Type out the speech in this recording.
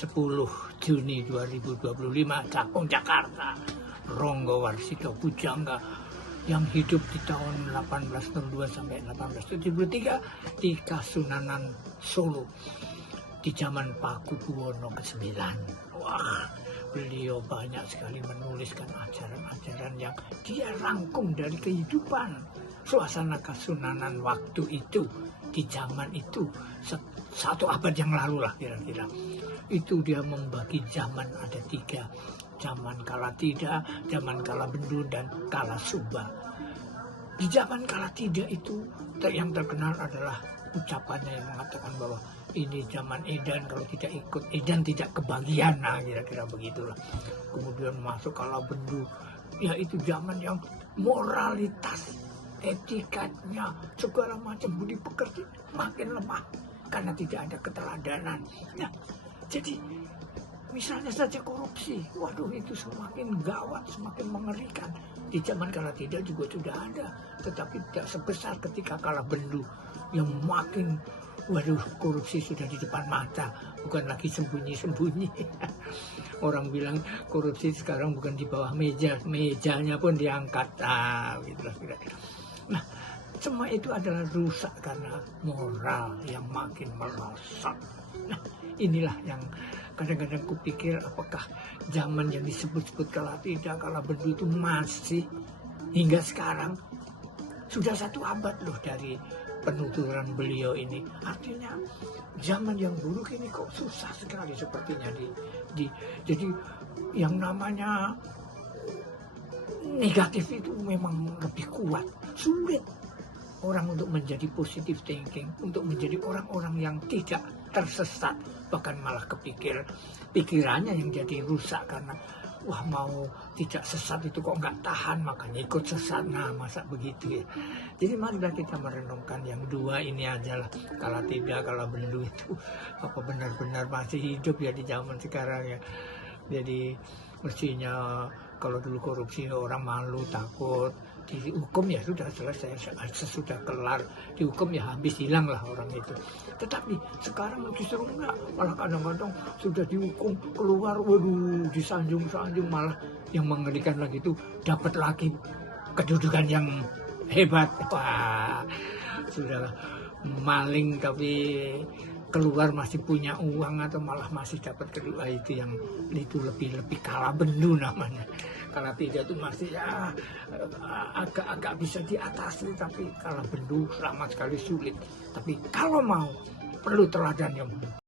10 Juni 2025, Cakung, Jakarta. Ronggo Warsito Bujangga yang hidup di tahun 1802 sampai 1873 di Kasunanan, Solo di zaman Pakubuwono ke-9. Wah, beliau banyak sekali menuliskan ajaran-ajaran yang dia rangkum dari kehidupan suasana Kasunanan waktu itu, di zaman itu, satu abad yang lalu lah kira-kira. Itu dia membagi zaman ada 3. Zaman Kalatida, zaman Kalabendu, dan Kalasumba. Di zaman Kalatida itu yang terkenal adalah ucapannya yang mengatakan bahwa ini zaman edan, kalau tidak ikut edan tidak kebagian, nah kira-kira begitulah. Kemudian masuk Kalabendu, ya itu zaman yang moralitas, etikanya, segala macam budi pekerti makin lemah karena tidak ada keteladanan. Nah, jadi misalnya saja korupsi, waduh itu semakin gawat, semakin mengerikan. Di zaman Kalatida juga sudah ada, tetapi tidak sebesar ketika Kalabendu yang makin, waduh korupsi sudah di depan mata, bukan lagi sembunyi-sembunyi. Orang bilang korupsi sekarang bukan di bawah meja, mejanya pun diangkat. Gitu kira-kira. Nah, semua itu adalah rusak karena moral yang makin merosot. Nah, inilah yang kadang-kadang kupikir apakah zaman yang disebut-sebut Kalatida, Kalabendu itu masih hingga sekarang, sudah 1 abad loh dari penuturan beliau ini. Artinya zaman yang buruk ini kok susah sekali sepertinya jadi yang namanya negatif itu memang lebih kuat, sulit orang untuk menjadi positive thinking, untuk menjadi orang-orang yang tidak tersesat, bahkan malah pikirannya yang jadi rusak karena wah mau tidak sesat itu kok nggak tahan, makanya ikut sesat. Nah masa begitu ya. Jadi marilah kita merenungkan yang 2 ini aja lah, Kalatida, Kalabendu itu apa benar-benar masih hidup ya di zaman sekarang ya. Jadi mestinya kalau dulu korupsi orang malu, takut, dihukum ya sudah selesai, sesudah kelar dihukum ya habis, hilang lah orang itu. Tetapi sekarang justru enggak, malah kadang-kadang sudah dihukum keluar, waduh disanjung-sanjung, malah yang mengerikan lagi itu dapat lagi kedudukan yang hebat. Wah, sudah maling tapi keluar masih punya uang atau malah masih dapat kedua, itu lebih Kalabendu namanya. Kalatida itu masih ya agak bisa diatasi, tapi Kalabendu sama sekali sulit. Tapi kalau mau perlu teladan yang